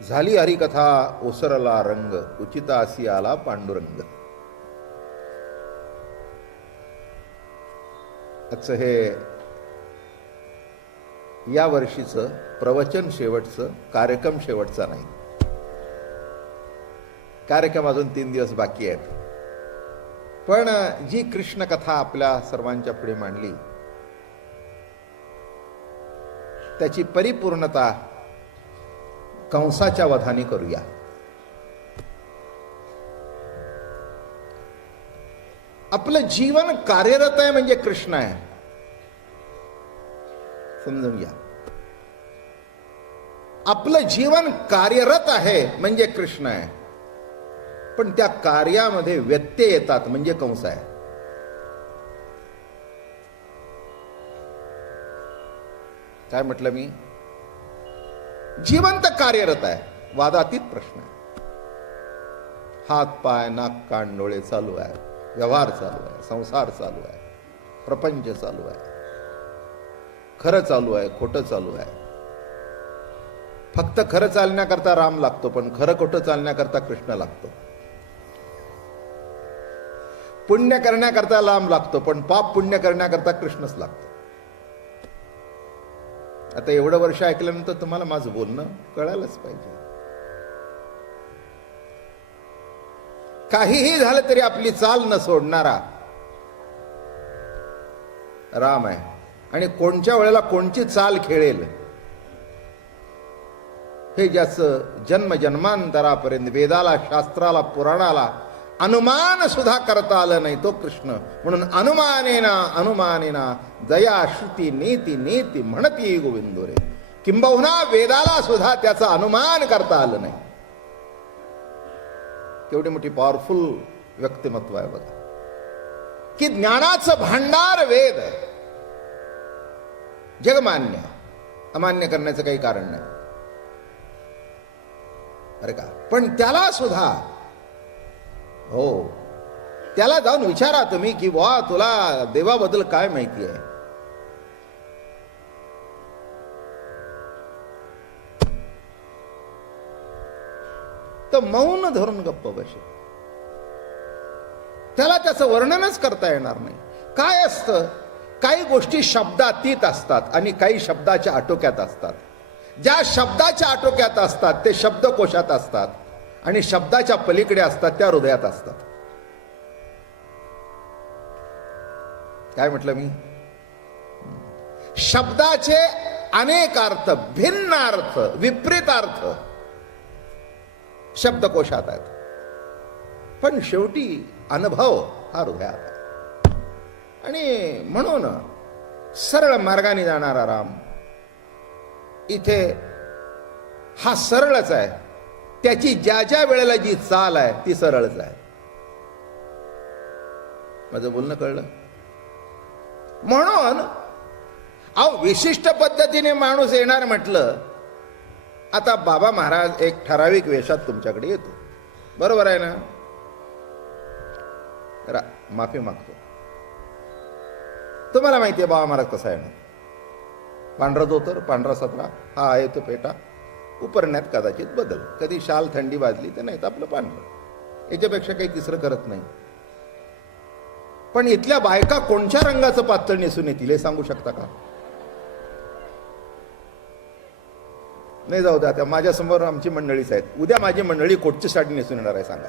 झाली हरिकथा ओसरला रंग, उचिता असी आला पांडुरंग. आजचं हे या वर्षीचं प्रवचन शेवटचं, कार्यक्रम शेवटचा नाही. कार्यक्रम अजून 3 दिवस बाकी आहेत. पण जी कृष्ण कथा आपल्या सर्वांच्या पुढे मांडली त्याची परिपूर्णता कंसाच्या वधाने करूया. आपलं जीवन कार्यरत आहे म्हणजे कृष्ण आहे, समजून घ्या. आपलं जीवन कार्यरत आहे म्हणजे कृष्ण आहे, पण त्या कार्यामध्ये व्यत्यय येतात म्हणजे कंस आहे. काय म्हटलं मी? जीवन तर कार्यरत आहे, वादातीत प्रश्न आहे. हात पाय नाक कान डोळे चालू आहे, व्यवहार चालू आहे, संसार चालू आहे, प्रपंच चालू आहे, खरं चालू आहे, खोटं चालू आहे. फक्त खरं चालण्याकरता राम लागतो, पण खरं खोटं चालण्याकरता कृष्ण लागतो. पुण्य करण्याकरता राम लागतो, पण पाप पुण्य करण्याकरता कृष्णच लागतो. आता एवढं वर्ष ऐकल्यानंतर तुम्हाला माझं बोलणं कळायलाच पाहिजे. काहीही झालं तरी आपली चाल न सोडणारा राम आहे. आणि कोणत्या वेळेला कोणची चाल खेळेल हे ज्याचं जन्म जन्मांतरापर्यंत वेदाला, शास्त्राला, पुराणाला अनुमान सुद्धा करता आलं नाही तो कृष्ण. म्हणून अनुमानेना अनुमानेना दया श्रुती नेती नेती म्हणती गोविंदो रे. किंबहुना वेदाला सुद्धा त्याचं अनुमान करता आलं नाही. केवढी मोठी पॉवरफुल व्यक्तिमत्व आहे बघा, की ज्ञानाचं भांडार वेद जगमान्य, अमान्य करण्याचं काही कारण नाही अरे का. पण त्याला सुद्धा, हो, त्याला जाऊन विचारा तुम्ही की वा तुला देवाबद्दल काय माहिती आहे. तर मौन धरून गप्प बसे. त्याला त्याचं वर्णनच करता येणार नाही. काय असतं, काही गोष्टी शब्दातीत असतात आणि काही शब्दाच्या आटोक्यात असतात. ज्या शब्दाच्या आटोक्यात असतात ते शब्दकोशात असतात आणि शब्दाच्या पलीकडे असतात त्या हृदयात असतात. काय म्हटलं मी? शब्दाचे अनेक अर्थ, भिन्न अर्थ, विपरीत अर्थ शब्दकोशात आहेत, पण शेवटी अनुभव हा हृदयात आहे. आणि म्हणून सरळ मार्गाने जाणारा राम इथे हा सरळच आहे. त्याची ज्या ज्या वेळेला जी चाल आहे ती सरळच आहे. माझं बोलणं कळलं? म्हणून विशिष्ट पद्धतीने माणूस येणार म्हटलं. आता बाबा महाराज एक ठराविक वेशात तुमच्याकडे येतो, बरोबर आहे ना? माफी मागतो. तुम्हाला माहिती आहे बाबा महाराज कसा आहे ना? पांढरा धोतर, पांढरा सदरा, हा आहे तो पेटा, उपरण्यात कदाचित बदल, कधी शाल थंडी वाजली तर नाही तर आपलं पांढरं, याच्यापेक्षा काही तिसरं करत नाही. पण इथल्या बायका कोणत्या रंगाचं पातळ नेसून येतील हे सांगू शकता का? नाही, जाऊ द्या. त्या माझ्यासमोर आमची मंडळीच आहेत. उद्या माझी मंडळी कोटची साडी नेसून येणार आहे, सांगा,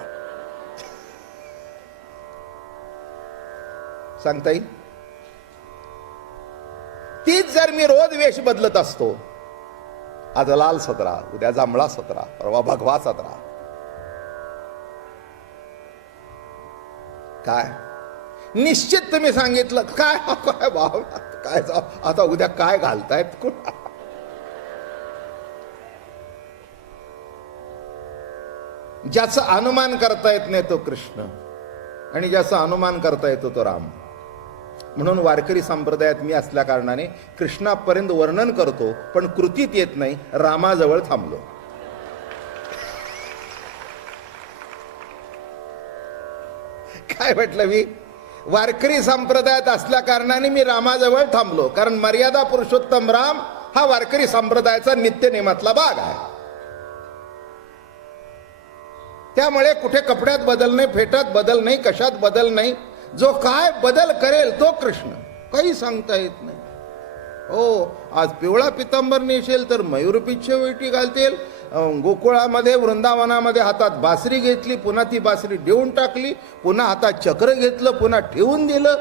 सांगता येईल? तीच जर मी रोज वेश बदलत असतो, आज लाल सदरा, उद्या जांभळा सदरा, परवा भगवा सदरा, काय निश्चित तुम्ही सांगितलं काय काय भाव काय आता उद्या काय घालतायत कुठं? ज्याचं अनुमान करता येत नाही तो कृष्ण आणि ज्याचं अनुमान करता येतो तो राम. म्हणून वारकरी संप्रदायात मी असल्या कारणाने कृष्णापर्यंत वर्णन करतो, पण कृतीत येत नाही. रामाजवळ थांबलो. काय म्हटलं मी? वारकरी संप्रदायात असल्या कारणाने मी रामाजवळ थांबलो, कारण मर्यादा पुरुषोत्तम राम हा वारकरी संप्रदायाचा नित्यनेमातला भाग आहे. त्यामुळे कुठे कपड्यात बदल नाही, फेटात बदल नाही, कशात बदल नाही. जो काय बदल करेल तो कृष्ण, काही सांगता येत नाही. हो, आज पिवळा पितांबर नेसेल तर मयूरपिच्छ वेटी घालतील. गोकुळामध्ये वृंदावनामध्ये हातात बासरी घेतली, पुन्हा ती बासरी देऊन टाकली, पुन्हा हातात चक्र घेतलं, पुन्हा ठेवून दिलं.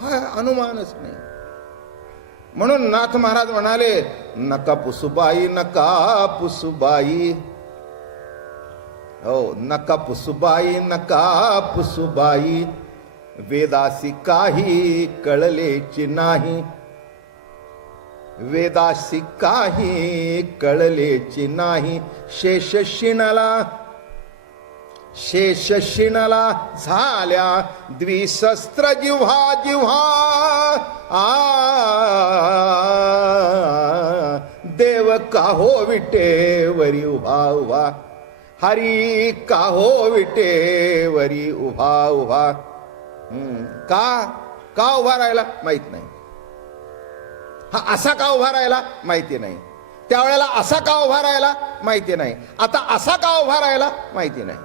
काय अनुमानच नाही. म्हणून नाथ महाराज म्हणाले, नका पुसुबाई, नका पुसुबाई. हो, नका पुसुबाई, नका पुसुबाई. वेदासी काही कळलेची नाही, वेदासी काही कळलेची नाही. शेष शिणला झाल्या द्विशस्त्र जिव्हा जिव्हा. देव काहो विटेवरी उभा उभा, हरी काहो विटेवरी उभा उभा. का उभा राहिला माहित नाही. हा असा का उभा राहिला माहिती नाही. त्यावेळेला असा का उभा राहिला माहिती नाही. आता असा का उभा राहिला माहिती नाही.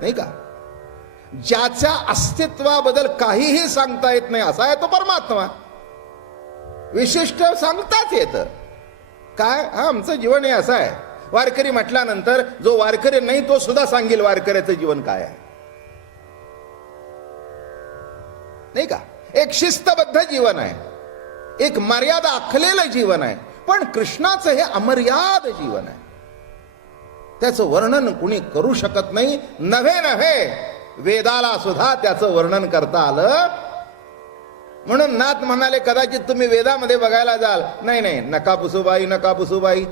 नाही का? ज्याच्या अस्तित्वाबद्दल काहीही सांगता येत नाही असा आहे तो परमात्मा. विशिष्ट सांगताच येतं. काय? हा आमचं जीवन हे असं आहे. वारकरी म्हटल्यानंतर जो वारकरी नाही तो सुद्धा सांगेल वारकऱ्याचं जीवन काय आहे. नाही का? एक शिस्तबद्ध जीवन आहे, एक मर्यादा आखलेलं जीवन आहे. पण कृष्णाचं हे अमर्याद जीवन आहे. त्याचं वर्णन कुणी करू शकत नाही. नव्हे वेदाला सुद्धा त्याचं वर्णन करता आलं. म्हणून नाथ म्हणाले, कदाचित तुम्ही वेदामध्ये बघायला जाल, नाही नका पुसुबाई, नका पुसुबाई.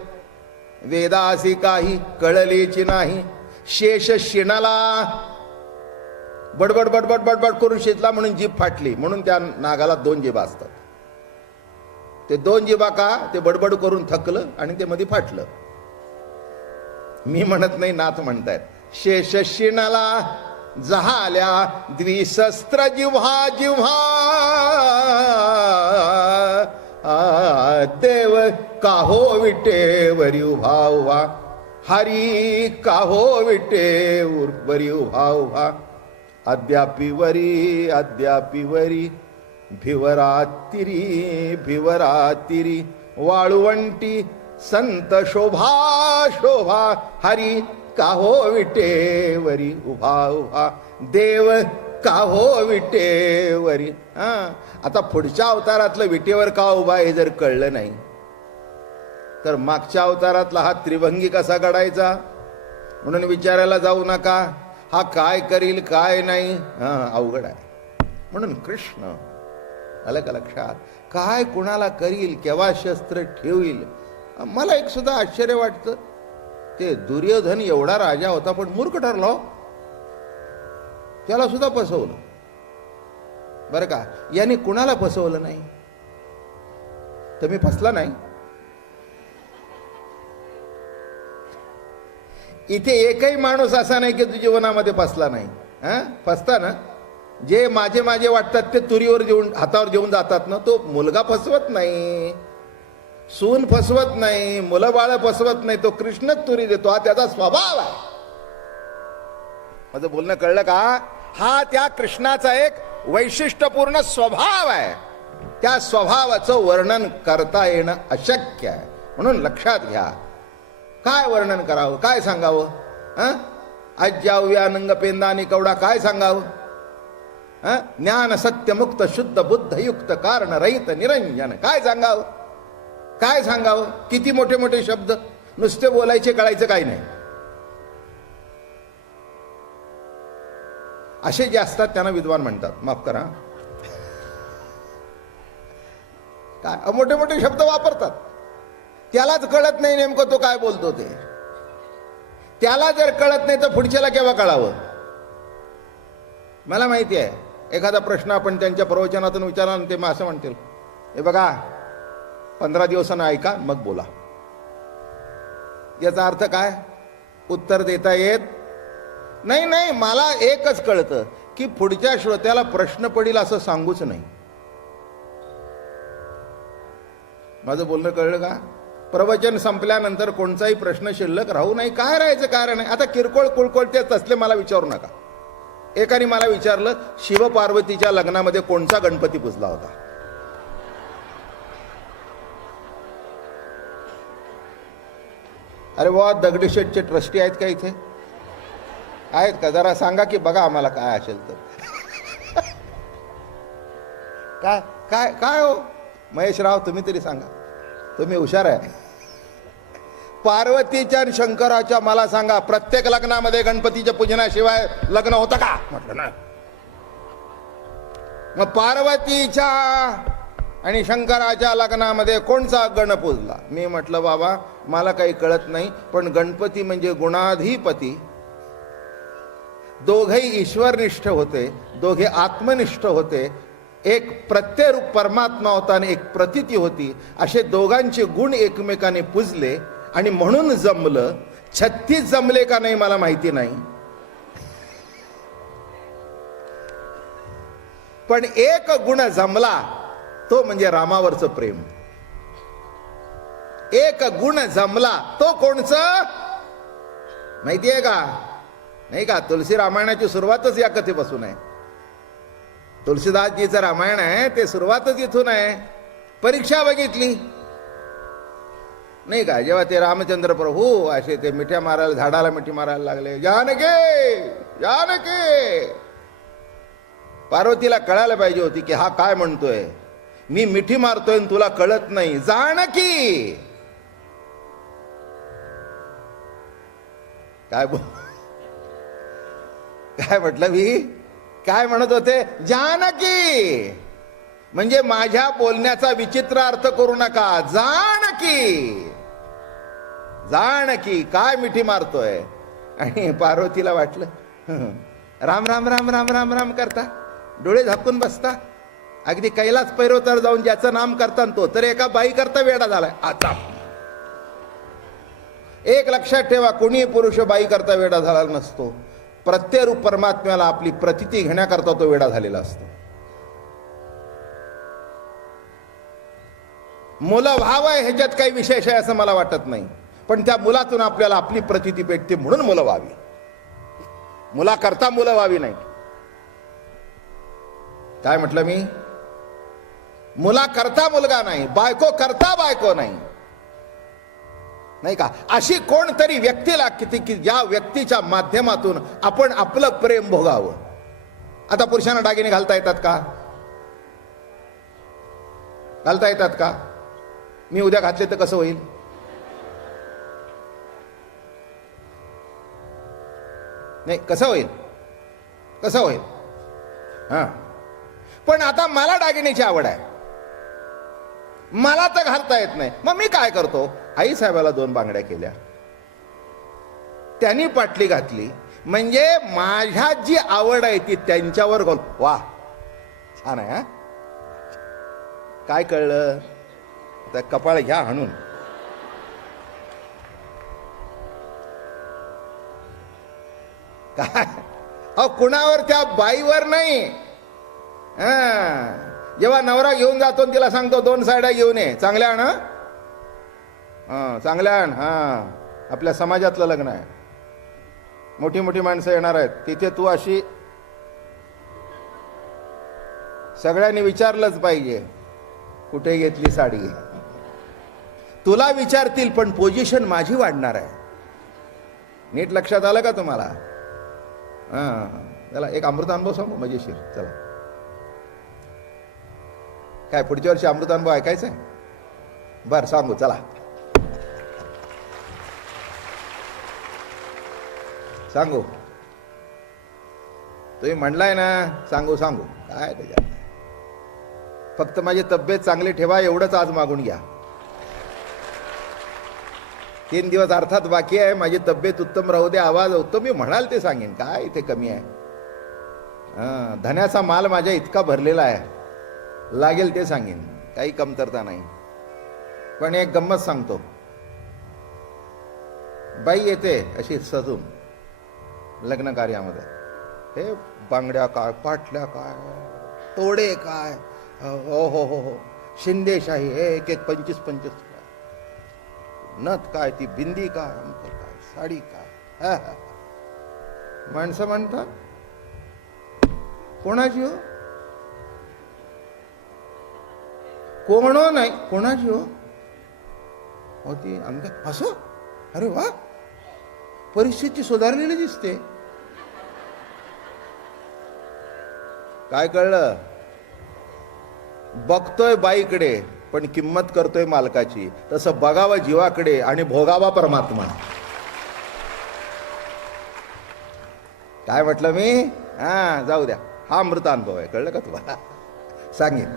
वेदासी काही कळलेची नाही. शेष शिणाला बडबड बडबड बडबड करून शिजला म्हणून जीभ फाटली. म्हणून त्या नागाला 2 जिभा असतात. ते 2 जिभा का? ते बडबड करून थकलं आणि ते मध्ये फाटलं. मी म्हणत नाही, नाथ म्हणतायत. शेष शिणाला झाल्या द्विशस्त्र जिव्हा जिव्हा. देव काहो विटेवरी उभा उभा, हरी काहो विटेवरी उभा उभा. अद्यापि वरी भिवरातिरी भिवरातिरी. वाळुवंटी संत शोभा शोभा, हरी काहो विटेवरी उभा उभा. देव काहो विटेवरी. आता पुढच्या अवतारातलं विटेवर का उभा हे जर कळलं नाही तर मागच्या अवतारातला हा त्रिभंगी कसा घडायचा म्हणून विचारायला जाऊ नका. हा काय करील काय नाही अवघड आहे. म्हणून कृष्ण आलं का लक्षात? काय कुणाला करील, केव्हा शस्त्र ठेवील. मला एक सुद्धा आश्चर्य वाटतं, ते दुर्योधन एवढा राजा होता पण मूर्ख ठरला. त्याला सुद्धा फसवलं बरं का. यांनी कुणाला फसवलं नाही. तुम्ही फसला नाही. इथे एकही माणूस असा नाही की तू जीवनामध्ये फसला नाही. फसता ना, जे माझे माझे वाटतात ते तुरीवर जेवून हातावर जेवून जातात ना. तो मुलगा फसवत नाही, सून फसवत नाही, मुलं बाळ फसवत नाही. तो कृष्णच तुरी देतो. हा त्याचा स्वभाव आहे. माझं बोलणं कळलं का? हा त्या कृष्णाचा एक वैशिष्ट्यपूर्ण स्वभाव आहे. त्या स्वभावाचं वर्णन करता येणं अशक्य आहे. म्हणून लक्षात घ्या, काय वर्णन करावं, काय सांगावं. अज्जाव्या नंग पेंदानी कवडा काय सांगावं. ज्ञान सत्य मुक्त शुद्ध बुद्ध युक्त कारण रहित निरंजन काय सांगावं, काय सांगावं. किती मोठे मोठे शब्द, नुसते बोलायचे, कळायचं काही नाही. असे जे असतात त्यांना विद्वान म्हणतात. माफ करा. काय मोठे मोठे शब्द वापरतात, त्यालाच कळत नाही नेमकं तो काय बोलतो ते. त्याला जर कळत नाही तर पुढच्याला केव्हा कळावं. मला माहिती आहे, एखादा प्रश्न आपण त्यांच्या प्रवचनातून विचारला ते मग असं म्हणतील, हे बघा 15 दिवसांना ऐका मग बोला. याचा अर्थ काय? उत्तर देता येत नाही. नाही, मला एकच कळतं की पुढच्या श्रोत्याला प्रश्न पडेल असं सांगूच नाही. माझं बोलणं कळलं का? प्रवचन संपल्यानंतर कोणताही प्रश्न शिल्लक राहू नाही. काय राहायचं कारण आहे? आता किरकोळ कुळकोळ ते तसले मला विचारू नका. एकाने मला विचारलं, शिवपार्वतीच्या लग्नामध्ये कोणता गणपती पुजला होता? अरे वा, दगडूशेठचे ट्रस्टी आहेत का इथे? आहेत का? जरा सांगा की बघा आम्हाला काय असेल तर. काय काय काय हो महेशराव, तुम्ही तरी सांगा, तुम्ही हुशार आहे. पार्वतीच्या आणि शंकराच्या मला सांगा, प्रत्येक लग्नामध्ये गणपतीच्या पूजनाशिवाय लग्न होतं का? म्हटलं ना. मग पार्वतीच्या आणि शंकराच्या लग्नामध्ये कोणचा गण पूजला? मी म्हटलं बाबा मला काही कळत नाही, पण गणपती म्हणजे गुणाधिपती. दोघेही ईश्वरनिष्ठ होते, दोघे आत्मनिष्ठ होते. एक प्रत्ययरूप परमात्मा होता आणि एक प्रतीती होती. असे दोघांचे गुण एकमेकाने पूजले आणि म्हणून जमलं. 36 जमले का नाही मला माहिती नाही, पण एक गुण जमला, तो म्हणजे रामावरचं प्रेम. एक गुण जमला, तो कोणचं माहितीये का? नाही का? तुलसी रामायणाची सुरुवातच या कथेपासून आहे. तुलसीदासजीचं रामायण आहे ते सुरुवातच इथून आहे. परीक्षा बघितली नाही का? जेव्हा ते रामचंद्र प्रभू असे ते मिठ्या मारायला, झाडाला मिठी मारायला लागले, जानकी जानकी. पार्वतीला कळायला पाहिजे होती की हा काय म्हणतोय, मी मिठी मारतोय तुला कळत नाही. जानकी काय काय म्हटलं मी? काय म्हणत होते? जानकी. म्हणजे माझ्या बोलण्याचा विचित्र अर्थ करू नका. जानकी जानकी काय मिठी मारतोय. आणि पार्वतीला वाटलं राम राम राम राम राम राम करता, डोळे झाकून बसता. अगदी कैलास पैरोतर जाऊन ज्याचं नाम करता तो तर एका बाई करता वेडा झालाय. आता एक लक्षात ठेवा, कोणी पुरुष बाई करता वेडा झाला नसतो. प्रत्ययरूप परमात्म्याला आपली प्रतीती घेण्याकरता तो वेडा झालेला असतो. मुलं व्हावं ह्याच्यात काही विशेष आहे असं मला वाटत नाही, पण त्या मुलातून आपल्याला आपली प्रतीती भेटते म्हणून मुलं व्हावी. मुलाकरता मुलं व्हावी नाही. काय म्हटलं मी? मुलाकरता मुलगा नाही, बायको करता बायको नाही, नाही का? अशी कोणतरी व्यक्ती लागते की ज्या व्यक्तीच्या माध्यमातून आपण आपलं प्रेम भोगावं. आता पुरुषांना दागिने घालता येतात का? घालता येतात का? मी उद्या घातले तर कसं होईल? नाही, कसं होईल? कसं होईल? हा, पण आता मला दागिन्याची आवड आहे, मला तर घालता येत नाही. मग मी काय करतो? आई साहेबाला 2 बांगड्या केल्या, त्यांनी पाटली घातली, म्हणजे माझ्या जी आवड आहे ती त्यांच्यावर घाल. वा, छान आहे. हा, काय कळलं? तर कपाळ घ्या हाणून. काय? अहो, कुणावर? त्या बाईवर नाही. जेव्हा नवरा घेऊन जातो तिला सांगतो 2 साड्या घेऊन ये, चांगल्या आण. चांगल्या आण. आपल्या समाजातलं लग्न आहे, मोठी मोठी माणसं येणार आहेत, तिथे तू अशी. सगळ्यांनी विचारलंच पाहिजे कुठे घेतली साडी. तुला विचारतील पण पोझिशन माझी वाढणार आहे. नीट लक्षात आलं का तुम्हाला? चला एक अमृतानुभव सांगू मजेशीर. चला, काय पुढच्या वर्षी अमृतानुभव ऐकायचं आहे? बरं, सांगू. चला, सांगू. तुम्ही म्हणलाय ना सांगू सांगू, काय त्याच्यात? फक्त माझी तब्येत चांगली ठेवा एवढंच आज मागून घ्या. 3 दिवस अर्थात बाकी आहे. माझी तब्येत उत्तम राहू दे, आवाज उत्तम. मी म्हणाल ते सांगेन, काय इथे कमी आहे? धन्याचा माल माझ्या इतका भरलेला आहे, लागेल ते सांगेन, काही कमतरता नाही. पण एक गंमत सांगतो. बाई येते अशी सजून लग्न कार्यामध्ये, हे बांगड्या काय, पाटल्या काय, तोडे काय, हो हो हो हो, शिंदेशाही, एक 25-25. नथ काय, ती बिंदी काय, अमकं काय, साडी काय. हा, हा. माणसं म्हणतात कोणाची हो, कोण नाही कोणाची हो, होती आमच्या असं. अरे वा, परिस्थिती सुधारलेली दिसते. काय कळलं, बघतोय बाईकडे पण किंमत करतोय मालकाची. तसं बघावं जीवाकडे आणि भोगावा परमात्मा. काय म्हटलं मी, हा जाऊ द्या, हा अमृत अनुभव आहे. कळलं का तुम्हाला, सांगेन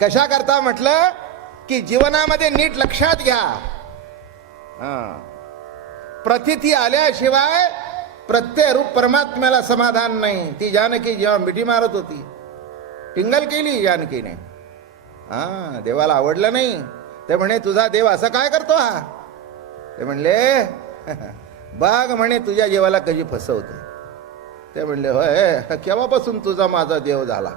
कशा करता म्हटलं की जीवनामध्ये नीट लक्षात घ्या. प्रथिती आल्याशिवाय प्रत्यय रूप परमात्म्याला समाधान नाही. ती जानकी जेव्हा मिठी मारत होती, टिंगल केली जानकीने. देवाला आवडलं नाही. ते म्हणे तुझा देव असं काय करतो हा. ते म्हणले बघ म्हणे तुझ्या जीवाला कशी फसवते. ते म्हणले होय, केव्हापासून तुझा माझा देव झाला.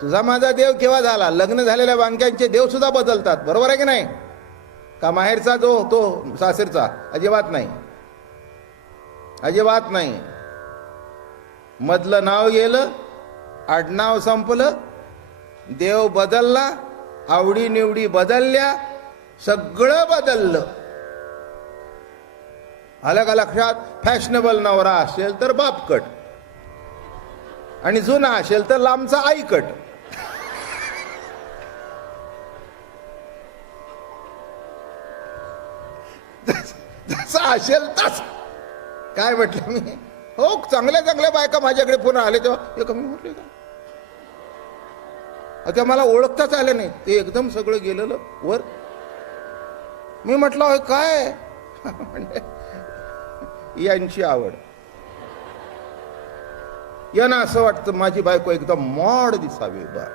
तुझा माझा देव केव्हा झाला. लग्न झालेल्या बांक्यांचे देव सुद्धा बदलतात, बरोबर आहे की नाही. का माहेरचा जो तो सासरचा, अजिबात नाही, अजिबात नाही. मधलं नाव गेलं, आडनाव संपलं, देव बदलला, आवडी निवडी बदलल्या, सगळं बदललं. आलं का लक्षात. फॅशनेबल नवरा असेल तर बापकट, आणि जुना असेल तर लांबचा आईकट. जसा असेल तस. काय म्हटलं मी, हो चांगल्या चांगल्या बायका माझ्याकडे पुन्हा आले तेव्हा हे कमी म्हटले का. त्या मला ओळखताच आले नाही, ते एकदम सगळं गेलेलं वर. मी म्हटलं होय काय, म्हणजे यांची आवड. यांना असं वाटतं माझी बायको एकदम मॉड दिसावी. बर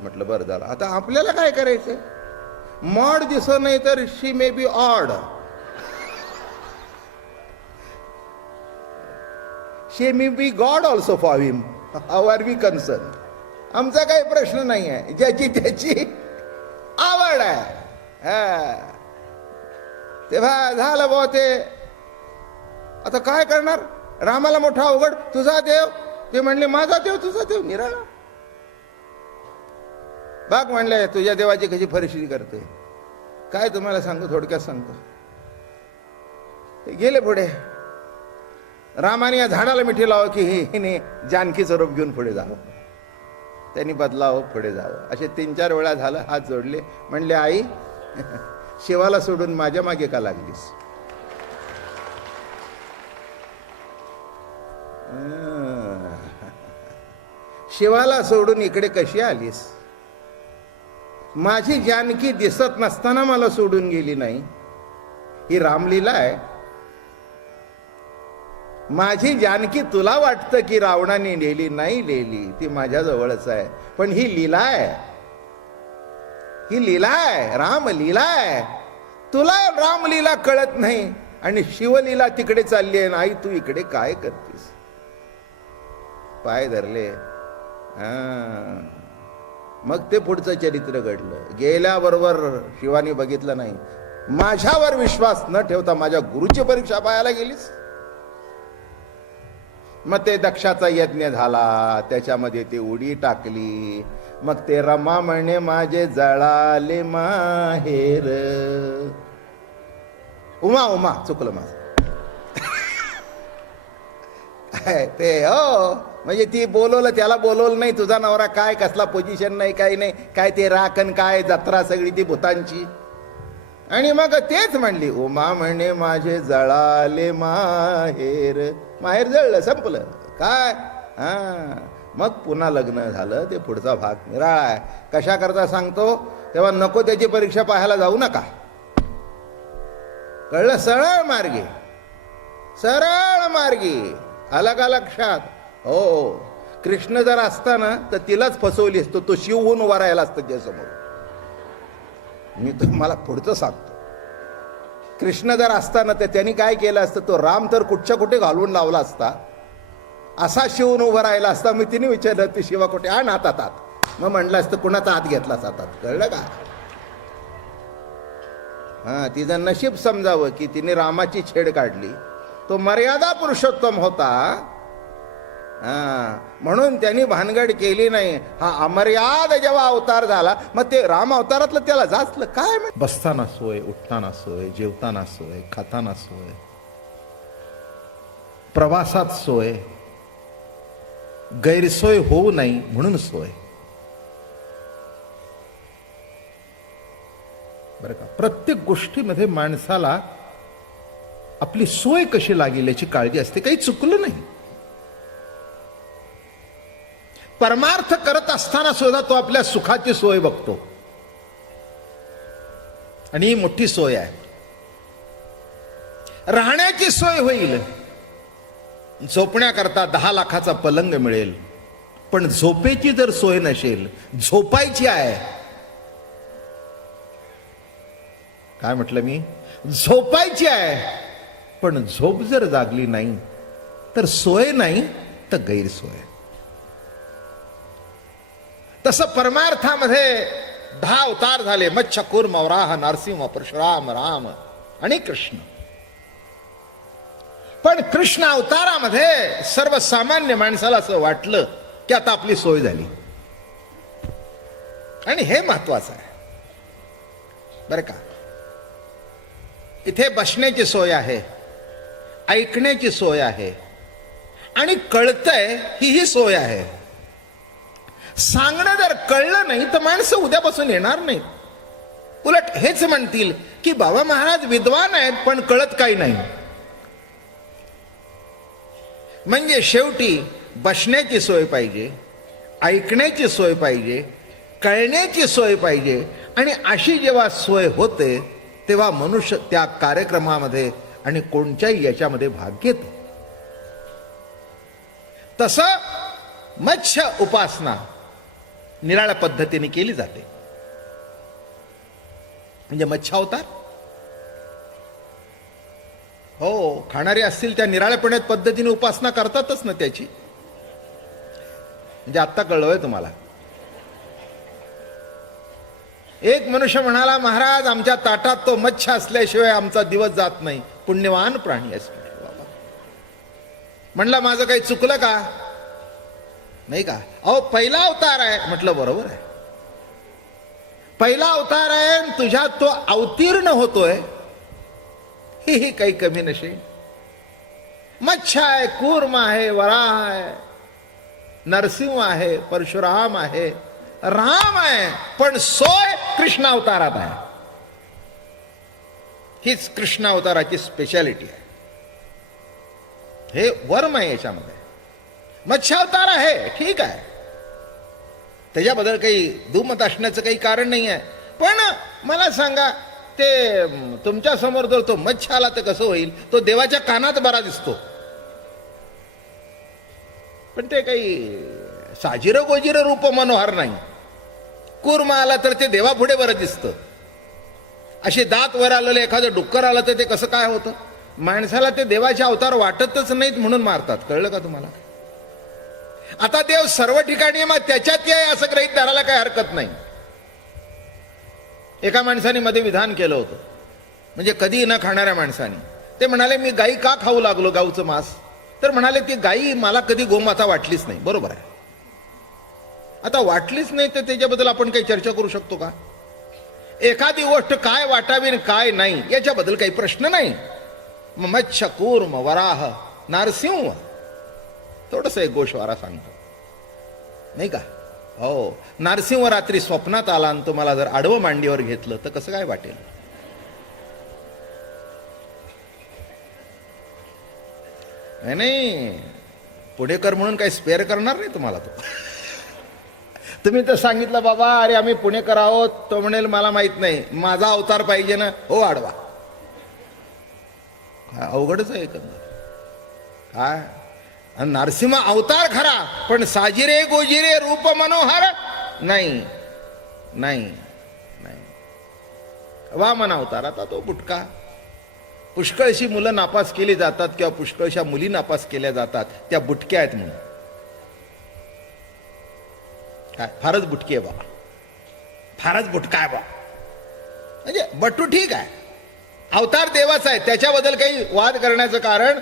म्हटलं बरं झालं. आता आपल्याला काय करायचं, मॉड दिसत नाही तर she may be odd, she may be god also for him. How are we concern. आमचा काही प्रश्न नाही आहे, ज्याची त्याची आवड आहे. तेव्हा झालं बुवा ते. आता काय करणार. रामाला मोठा अवघड, तुझा देव. ते म्हणले माझा देव तुझा देव निराळा. बाग म्हणले तुझ्या देवाची कशी फरशी करते. काय तुम्हाला सांगू, थोडक्यात सांगतो. ते गेले पुढे. रामाने या झाडाला मिठी लाव की हिने जानकीचं रूप घेऊन पुढे जावं, त्यांनी बदलावं, पुढे जावं. असे 3-4 वेळा झालं. हात जोडले, म्हणले आई शिवाला सोडून माझ्या मागे का लागलीस. शिवाला सोडून इकडे कशी आलीस. माझी जानकी दिसत नसताना मला सोडून गेली नाही. ही रामलीला आहे. माझी जानकी तुला वाटतं की रावणाने नेली, नाही नेली, ती माझ्या जवळच आहे. पण ही लीला आहे, ही लीला आहे, रामलीला आहे. तुला रामलीला कळत नाही आणि शिवलीला तिकडे चालली आहे. आई तू इकडे काय करतेस. पाय धरले. मग ते पुढचं चरित्र घडलं. गेल्याबरोबर शिवानी बघितलं नाही. माझ्यावर विश्वास न ठेवता माझ्या गुरुची परीक्षा पाहायला गेलीस. मग ते दक्षाचा यज्ञ झाला, त्याच्यामध्ये ती उडी टाकली. मग ते रमा म्हणे माझे जळाले माहेर. उमा उमा चुकलं माझं. ते हो म्हणजे ती बोलवलं, त्याला बोलवलं नाही. तुझा नवरा काय, कसला पोझिशन नाही, काही नाही. काय ते राखण, काय जत्रा सगळी ती भूतांची. आणि मग तेच म्हणली, उमा म्हणे माझे जळाले माहेर. माहेर जळलं, संपलं काय. मग पुन्हा लग्न झालं. ते पुढचा भाग निराळा. कशा करता सांगतो. तेव्हा नको त्याची परीक्षा पाहायला जाऊ नका. कळलं. सरळ मार्गी, सरळ मार्गी. आला का लक्षात. हो कृष्ण जर असताना तर तिलाच फसवली असतो. तो शिव होऊन उभा राहिला असतो त्यासमोर. मी तुम्हाला पुढचं सांगतो. कृष्ण जर असताना तर त्यांनी काय केलं असतं. तो राम तर कुठच्या कुठे घालून लावला असता. असा शिवून उभा राहिला असता. मी तिने विचारलं, ती शिवा कुठे आण हातात. मग म्हणलं असतं कुणाचा हात घेतला हातात. कळलं का. तिचं नशीब समजावं की तिने रामाची छेड काढली. तो मर्यादा पुरुषोत्तम होता, म्हणून त्यांनी भानगड केली नाही. हा अमर्याद जेव्हा अवतार झाला, मग ते राम अवतारातलं त्याला जाचलं काय? बसताना सोय, उठताना सोय, जेवताना सोय, खाताना सोय, प्रवासात सोय, गैरसोय होऊ नये म्हणून सोय. बरं का, प्रत्येक गोष्टीमध्ये माणसाला आपली सोय कशी लागेल याची काळजी असते. काही चुकलं नाही. परमार्थ करत असताना सुद्धा तो आपल्या सुखाची सोय बघतो, आणि ही मोठी सोय आहे. राहण्याची सोय होईल, झोपण्याकरता 10 लाखाचा पलंग मिळेल, पण झोपेची जर सोय नसेल, झोपायची आहे. काय म्हटलं मी? झोपायची आहे, पण झोप जर जागली नाही तर सोय नाही तर गैरसोय. तसं परमार्थामध्ये 10 अवतार झाले. मत्स्य, कूर्म, वराह, नरसिंह, परशुराम, राम आणि कृष्ण. पण कृष्ण अवतारामध्ये सर्वसामान्य माणसाला असं वाटलं की आता आपली सोय झाली, आणि हे महत्वाचं आहे बरं का. इथे बसण्याची सोय आहे, ऐकण्याची सोय आहे, आणि कळतंय ही सोय आहे. सांगणं जर कळलं नाही तर माणसं उद्यापासून येणार नाही. उलट हेच म्हणतील की बाबा महाराज विद्वान आहेत पण कळत काही नाही. म्हणजे शेवटी बसण्याची सोय पाहिजे, ऐकण्याची सोय पाहिजे, कळण्याची सोय पाहिजे, आणि अशी जेव्हा सोय होते तेव्हा मनुष्य त्या कार्यक्रमामध्ये आणि कोणत्याही याच्यामध्ये भाग घेतो. तसं मत्स्य उपासना निराळ्या पद्धतीने केली जाते. म्हणजे मत्स्य अवतार हो, खाणारे असतील त्या निराळ्यापणात पद्धतीने उपासना करतातच ना त्याची. म्हणजे आत्ता कळलोय तुम्हाला. एक मनुष्य म्हणाला, महाराज आमच्या ताटात तो मत्स्य असल्याशिवाय आमचा दिवस जात नाही. पुण्यवान प्राणी असतो. म्हणला माझं काही चुकलं का? नाही का? अहो पहिला अवतार आहे. म्हटलं बरोबर आहे, पहिला अवतार आहे, तुझ्यात तो अवतीर्ण होतोय, ही काही कमी नसे. मत्स्य आहे, कूर्म आहे, वराह आहे, नरसिंह आहे, परशुराम आहे, राम आहे, पण सोय कृष्ण अवतारात आहे. हीच कृष्ण अवताराची स्पेशालिटी आहे. हे वर्म आहे याच्यामध्ये. मत्स्य अवतार आहे, ठीक आहे, त्याच्याबद्दल काही दुमत असण्याचं काही कारण नाही आहे. पण मला सांगा, ते तुमच्या समोर जर तो मत्स्य आला तर कसं होईल? तो देवाच्या कानात बरा दिसतो, पण ते काही साजिरं गोजिरं रूप मनोहर नाही. कूर्म आला तर ते देवापुढे बरं दिसतं. असे दात वर आलेले एखादं डुक्कर आलं तर ते कसं काय होतं? माणसाला ते देवाचे अवतार वाटतच नाहीत म्हणून मारतात. कळलं का तुम्हाला? आता देव सर्व ठिकाणी मग त्याच्यात आहे असं गृहीत धरायला काही हरकत नाही. एका माणसाने मध्ये विधान केलं होतं, म्हणजे कधी न खाणाऱ्या माणसाने. ते म्हणाले, मी गाई का खाऊ लागलो, गाऊचं मांस? तर म्हणाले, ती गाई मला कधी गोमाता वाटलीच नाही. बरोबर आहे. आता वाटलीच नाही तर त्याच्याबद्दल आपण काही चर्चा करू शकतो का? एखादी गोष्ट काय वाटावी काय नाही याच्याबद्दल काही प्रश्न नाही. मत्स्य, कूर्म, वराह, नरसिंह, थोडस एक गोषवारा सांगतो, नाही का? हो, नरसिंह रात्री स्वप्नात आला आणि तुम्हाला जर आडवं मांडीवर घेतलं तर कसं काय वाटेल? नाही, पुढे कर म्हणून काही स्पेअर करणार नाही तुम्हाला तो. तुम्ही तर सांगितलं, बाबा अरे आम्ही पुणेकर आहोत, तो म्हणेल मला माहित नाही, माझा अवतार पाहिजे ना. हो, आडवा. अवघडच आहे एकंदर. काय नरसिंह अवतार खरा, पण साजिरे गोजिरे रूप मनोहर नाही. नाही नाही. वामन अवतार, आता तो बुटका. पुष्कळशी मुलं नापास केली जातात किंवा पुष्कळशा मुली नापास केल्या जातात, त्या बुटक्या आहेत म्हणून. काय फारच बुटकी आहे बा, फारच बुटका आहे बा. म्हणजे बटू ठीक आहे, अवतार देवाचा आहे, त्याच्याबद्दल काही वाद करण्याचं कारण,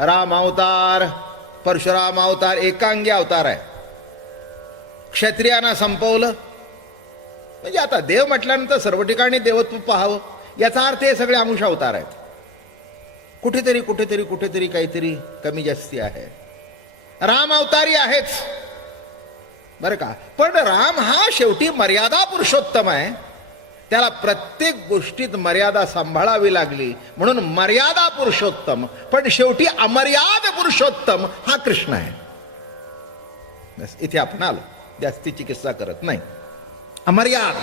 राम अवतार परशुराम अवतार एकांगी अवतार आहे. क्षत्रियांना संपवलं. म्हणजे आता देव म्हटल्यानंतर सर्व ठिकाणी देवत्व पाहावं, याचा अर्थ हे सगळे अंश अवतार आहेत. कुठेतरी कुठेतरी कुठेतरी काहीतरी कमी जास्ती आहे. राम अवतारी आहेच बरं का, पण राम हा शेवटी मर्यादा पुरुषोत्तम आहे. त्याला प्रत्येक गोष्टीत मर्यादा सांभाळावी लागली म्हणून मर्यादा पुरुषोत्तम. पण शेवटी अमर्याद पुरुषोत्तम हा कृष्ण आहे. बस इथे आपण आलो, जास्ती चिकित्सा करत नाही. अमर्याद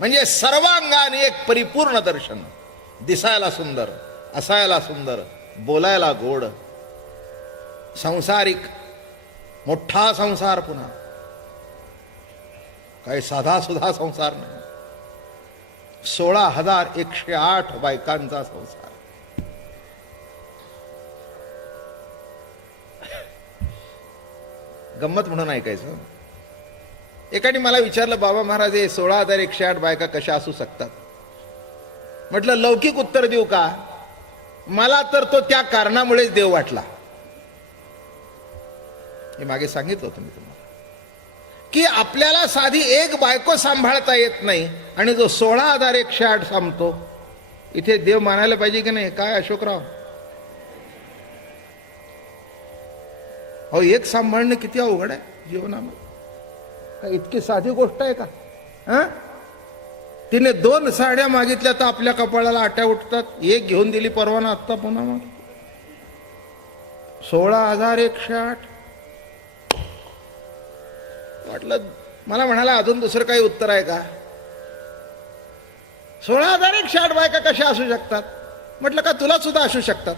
म्हणजे सर्वांगाने एक परिपूर्ण दर्शन. दिसायला सुंदर, असायला सुंदर, बोलायला गोड, संसारिक, मोठा संसार, पुन्हा काही साधा सुधा संसार नाही. 16,108 बायकांचा संसार. गंमत म्हणून ऐकायचं. एकाने मला विचारलं, बाबा महाराज हे 16,108 बायका कशा असू शकतात? म्हटलं लौकिक उत्तर देऊ का? मला तर तो त्या कारणामुळेच देव वाटला. हे मागे सांगितलं होतं मी तुम्हाला की आपल्याला साधी एक बायको सांभाळता येत नाही आणि जो 16,108 सांगतो, इथे देव मानायला पाहिजे की नाही? काय अशोकराव, हो एक सांभाळणं किती अवघड आहे जीवनामध्ये. काय इतकी साधी गोष्ट आहे का? तिने 2 साड्या मागितल्या तर आपल्या कपाळाला आट्या उठतात. एक घेऊन दिली परवाना आत्ता, पुन्हा मग 16,108. वाटलं मला म्हणाला अजून दुसरं काही उत्तर आहे का? 16,108 बायका कशा असू शकतात? म्हटलं का तुला सुद्धा असू शकतात?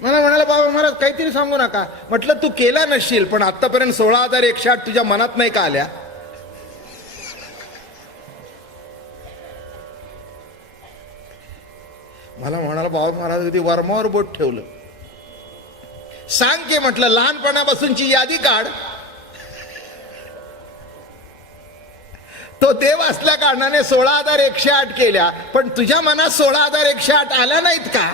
मला म्हणाला बाबा महाराज काहीतरी सांगू नका. म्हटलं तू केला नसशील, पण आतापर्यंत 16,108 तुझ्या मनात नाही का आल्या? मला म्हणाला बाबा महाराज कधी वर्मावर बोट ठेवलं. सांग की, म्हटलं लहानपणापासूनची यादी काढ. तो देव असल्या कारणाने 16,108 केल्या, पण तुझ्या मनात 16,108 आल्या नाहीत का?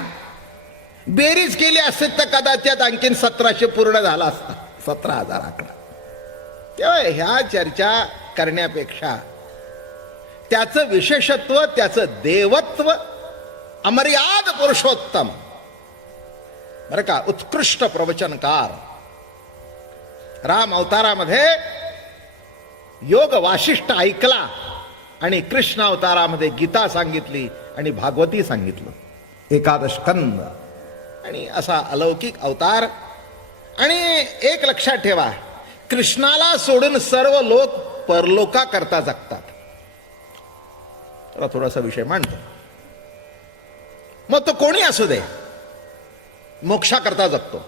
बेरीज केली असते तर कदाचित आणखीन 1700 पूर्ण झाला असता. 17,000 आकडा. तेव्हा ह्या चर्चा करण्यापेक्षा त्याचं विशेषत्व, त्याचं देवत्व, अमर्याद पुरुषोत्तम बरं का, उत्कृष्ट प्रवचनकार. राम अवतारामध्ये योग वाशिष्ठ ऐकला आणि कृष्ण अवतारामध्ये गीता सांगितली आणि भागवती सांगितलं. 11 स्कंद आणि असा अलौकिक अवतार. आणि एक लक्षात ठेवा, कृष्णाला सोडून सर्व लोक परलोका करता जगतात. थोडासा विषय मांडतो. मग तो कोणी असू दे, मोक्षाकरता जगतो,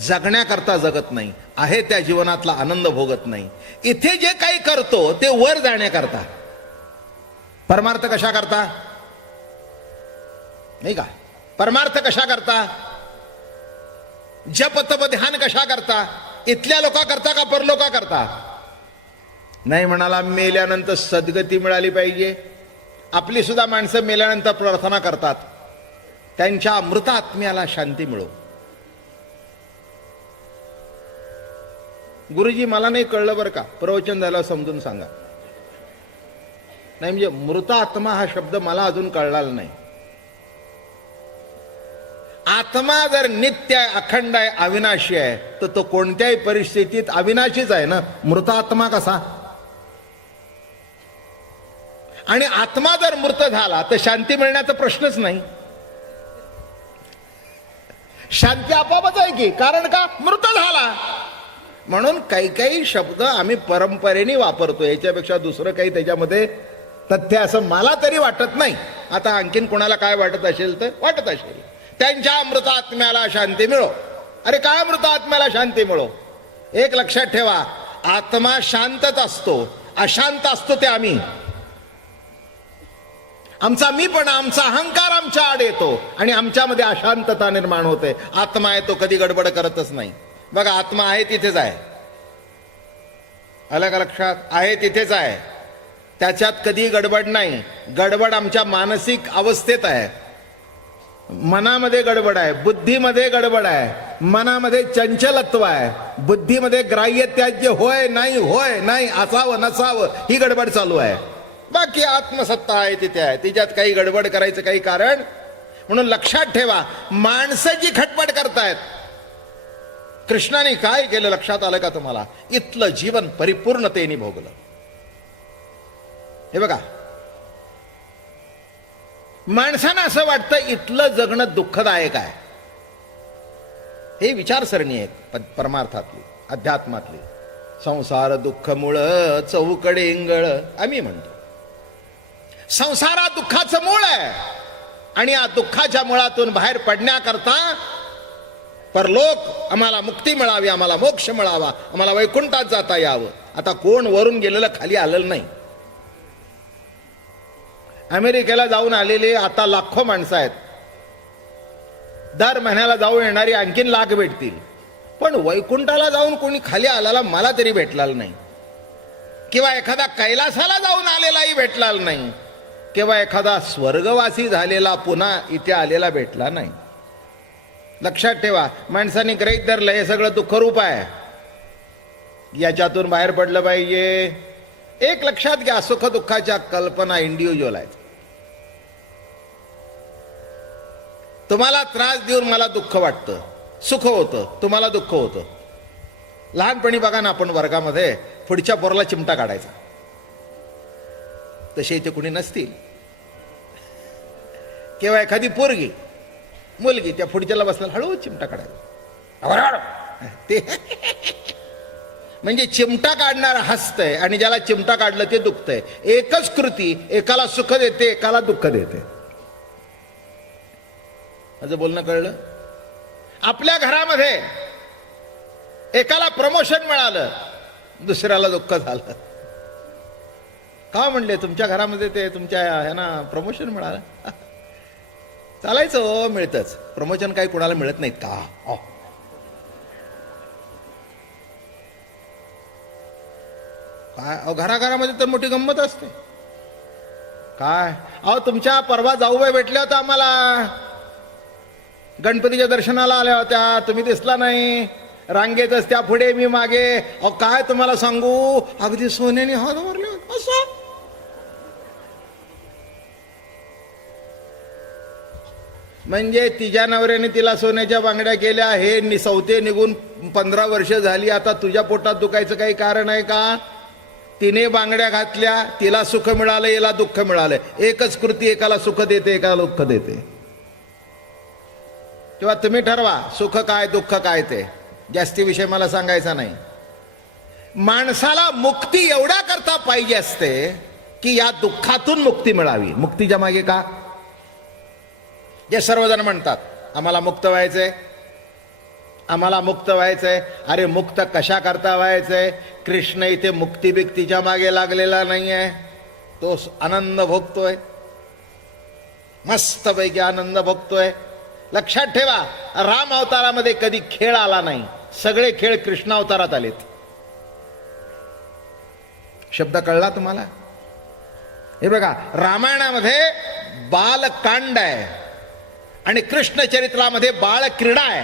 जगण्याकरता जगत नाही. आहे त्या जीवनातला आनंद भोगत नाही. इथे जे काही करतो ते वर जाण्याकरता. परमार्थ कशा करता? नाही का? परमार्थ कशा करता? जप तप ध्यान कशा करता? इथल्या लोका करता का परलोका करता? नाही म्हणाला मेल्यानंतर सद्गती मिळाली पाहिजे. आपली सुद्धा माणसं मेल्यानंतर प्रार्थना करतात, त्यांच्या मृत आत्म्याला शांती मिळो. गुरुजी मला नाही कळलं बरं का, प्रवचन झाल्यावर समजून सांगा. नाही म्हणजे मृत आत्मा हा शब्द मला अजून कळलेला नाही. आत्मा जर नित्य आहे, अखंड आहे, अविनाशी आहे, तर तो कोणत्याही परिस्थितीत अविनाशीच आहे ना. मृत आत्मा कसा? आणि आत्मा जर मृत झाला तर शांती मिळण्याचा प्रश्नच नाही. शांती आपोआपच आहे की, कारण का? मृत झाला. म्हणून काही काही शब्द आम्ही परंपरेने वापरतो, याच्यापेक्षा दुसरं काही त्याच्यामध्ये तथ्य असं मला तरी वाटत नाही. आता आणखीन कोणाला काय वाटत असेल तर वाटत असेल. त्यांच्या मृत आत्म्याला शांती मिळो. अरे काय मृत आत्म्याला शांती मिळो? एक लक्षात ठेवा, आत्मा शांतच असतो, अशांत असतो ते आम्ही. आमचा मीपणा, आमचा अहंकार आमच्या आड येतो आणि आमच्यामध्ये अशांतता निर्माण होते. आत्मा आहे तो कधी गडबड करतच नाही. बघा, आत्मा आहे तिथेच आहे. आलं का लक्षात? आहे तिथेच आहे. त्याच्यात कधी गडबड नाही. गडबड आमच्या मानसिक अवस्थेत आहे, मनामध्ये गडबड आहे, बुद्धीमध्ये गडबड आहे, मनामध्ये चंचलत्व आहे, बुद्धीमध्ये ग्राह्य त्याज्य होय नाही असावं नसावं ही गडबड चालू आहे. बाकी आत्मसत्ता आहे तिथे आहे, तिच्यात काही गडबड करायचं काही कारण. म्हणून लक्षात ठेवा, माणसं जी खटपट करतायत, कृष्णाने काय केलं लक्षात आलं का तुम्हाला? इथलं जीवन परिपूर्णतेने भोगलं. हे बघा, माणसांना असं वाटतं इथलं जगणं दुःखदायक आहे. हे विचारसरणी आहेत परमार्थातली, अध्यात्मातली. संसार दुःख मूळ चौकडे इंगळ आम्ही म्हणतो. संसार दुःखाचं मूळ आहे आणि या दुःखाच्या मुळातून बाहेर पडण्याकरता परलोक आम्हाला मुक्ती मिळावी, आम्हाला मोक्ष मिळावा, आम्हाला वैकुंठात जाता यावं. आता कोण वरून गेलेलं खाली आलेलं नाही. अमेरिकेला जाऊन आलेले आता लाखो माणसं आहेत. दर महिन्याला जाऊन येणारी आणखीन लाख भेटतील. पण वैकुंठाला जाऊन कोणी खाली आलेला मला तरी भेटलेला नाही, किंवा एखादा कैलासाला जाऊन आलेलाही भेटला नाही, किंवा एखादा स्वर्गवासी झालेला पुन्हा इथे आलेला भेटला नाही. लक्षात ठेवा, माणसाने गृहीत धरलं हे सगळं दुःखरूप आहे, याच्यातून बाहेर पडलं पाहिजे. एक लक्षात घ्या, सुख दुःखाच्या कल्पना इंडिव्हिज्युअल आहेत. तुम्हाला त्रास देऊन मला दुःख वाटतं, सुख होतं, तुम्हाला दुःख होतं. लहानपणी बघा ना, आपण वर्गामध्ये पुढच्या पोराला चिमटा काढायचा. तसे इथे कुणी नसतील, किंवा एखादी पोरगी मुलगी त्या पुढच्याला बसला हळू चिमटा काढायचा. ते म्हणजे चिमटा काढणारा हसतंय आणि ज्याला चिमटा काढलं ते दुखतंय. एकच कृती एकाला सुख देते, एकाला दुःख देते. माझं बोलणं कळलं? आपल्या घरामध्ये एकाला प्रमोशन मिळालं, दुसऱ्याला दुःख झालं. का म्हणले? तुमच्या घरामध्ये ते तुमच्या ह्यांना प्रमोशन मिळालं. चालायचं हो, मिळतंच. प्रमोशन काही कुणाला मिळत नाहीत का? काय घराघरामध्ये तर मोठी गंमत असते. काय अहो, तुमच्या परवा जाऊबाई भेटल्या होत्या आम्हाला, गणपतीच्या दर्शनाला आल्या होत्या, तुम्ही दिसला नाही. रांगेतच त्या पुढे मी मागे. अहो काय तुम्हाला सांगू, अगदी सोन्याने हात भरले असं. म्हणजे तिच्या नवऱ्याने तिला सोन्याच्या बांगड्या केल्या, हे सौते निघून 15 वर्ष झाली. आता तुझ्या पोटात दुखायचं काही कारण आहे का? तिने बांगड्या घातल्या, तिला सुख मिळालं, याला दुःख मिळालं. एकच कृती एकाला सुख देते, एकाला दुःख देते. तेव्हा तुम्ही ठरवा सुख काय दुःख काय. ते जास्ती विषय मला सांगायचा नाही. माणसाला मुक्ती एवढ्या करता पाहिजे असते की या दुःखातून मुक्ती मिळावी. मुक्तीच्या मागे का? जे सर्वजण म्हणतात आम्हाला मुक्त व्हायचंय, आम्हाला मुक्त व्हायचंय. अरे मुक्त कशा करता व्हायचंय? कृष्ण इथे मुक्ती बिक्तीच्या मागे लागलेला नाहीये. तो आनंद भोगतोय, मस्तपैकी आनंद भोगतोय. लक्षात ठेवा, राम अवतारामध्ये कधी खेळ आला नाही, सगळे खेळ कृष्ण अवतारात आलेत. शब्द कळला तुम्हाला? हे बघा, रामायणामध्ये बालकांड आहे आणि कृष्ण चरित्रामध्ये बाळ क्रीडा आहे.